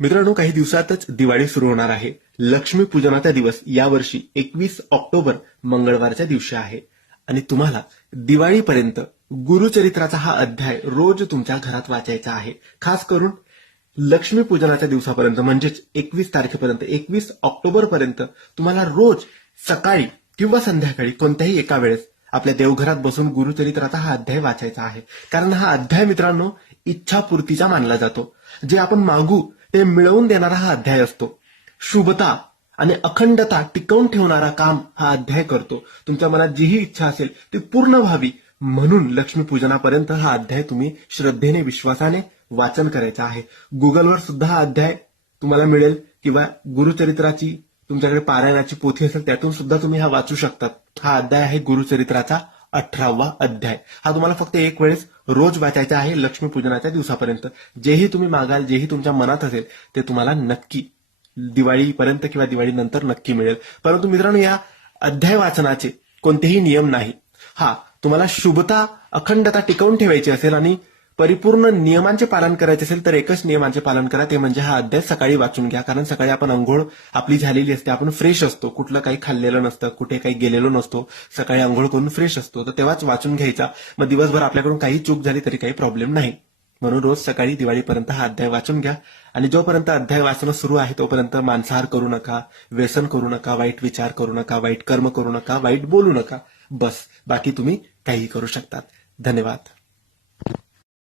मित्रांनो, काही दिवसातच दिवाळी सुरू होणार आहे. लक्ष्मीपूजनाचा दिवस यावर्षी 21 ऑक्टोबर मंगळवारच्या दिवशी आहे आणि तुम्हाला दिवाळीपर्यंत गुरुचरित्राचा हा अध्याय रोज तुमच्या घरात वाचायचा आहे. खास करून लक्ष्मीपूजनाच्या दिवसापर्यंत म्हणजेच 21 तारखेपर्यंत, 21 ऑक्टोबर पर्यंत तुम्हाला रोज सकाळी किंवा संध्याकाळी कोणत्याही एका वेळेस आपल्या देवघरात बसून गुरुचरित्राचा हा अध्याय वाचायचा आहे. कारण हा अध्याय मित्रांनो इच्छापूर्तीचा मानला जातो. जे आपण मागू ते मिळवून देणारा हा अध्याय असतो. शुभता आणि अखंडता टिकवून ठेवणारा काम हा अध्याय करतो. तुमच्या मनात जीही इच्छा असेल ती पूर्ण व्हावी म्हणून लक्ष्मीपूजनापर्यंत हा अध्याय तुम्ही श्रद्धेने, विश्वासाने वाचन करायचा आहे. गुगलवर सुद्धा हा अध्याय तुम्हाला मिळेल किंवा गुरुचरित्राची तुमच्याकडे पारायणाची पोथी असेल त्यातून सुद्धा तुम्ही हा वाचू शकतात. हा अध्याय आहे गुरुचरित्राचा 18वा अध्याय. हा तुम्हाला फक्त एक वेळेस रोज वाचायचा आहे लक्ष्मीपूजनाच्या दिवसापर्यंत. जेही तुम्ही मागाल, जेही तुमच्या मनात असेल ते तुम्हाला नक्की दिवाळीपर्यंत किंवा दिवाळीनंतर नक्की मिळेल. परंतु मित्रांनो, या अध्याय वाचनाचे कोणतेही नियम नाही. तुम्हाला शुभता, अखंडता टिकवून ठेवायची असेल आणि परिपूर्ण नियमांचे पालन करायचे असेल तर एकच नियमांचे पालन करा, ते म्हणजे हा अध्याय सकाळी वाचून घ्या. कारण सकाळी आपण अंघोळ आपली झालेली असते, आपण फ्रेश असतो, कुठलं काही खाल्लेलं नसतं, कुठे काही गेलेलो नसतो, सकाळी अंघोळ करून फ्रेश असतो, तर तेव्हाच वाचून घ्यायचा. मग दिवसभर आपल्याकडून काही चूक झाली तरी काही प्रॉब्लेम नाही. म्हणून रोज सकाळी दिवाळीपर्यंत हा अध्याय वाचून घ्या आणि जोपर्यंत अध्याय वाचणं सुरू आहे तोपर्यंत मांसाहार करू नका, व्यसन करू नका, वाईट विचार करू नका, वाईट कर्म करू नका, वाईट बोलू नका. बस, बाकी तुम्ही काही करू शकतात. धन्यवाद.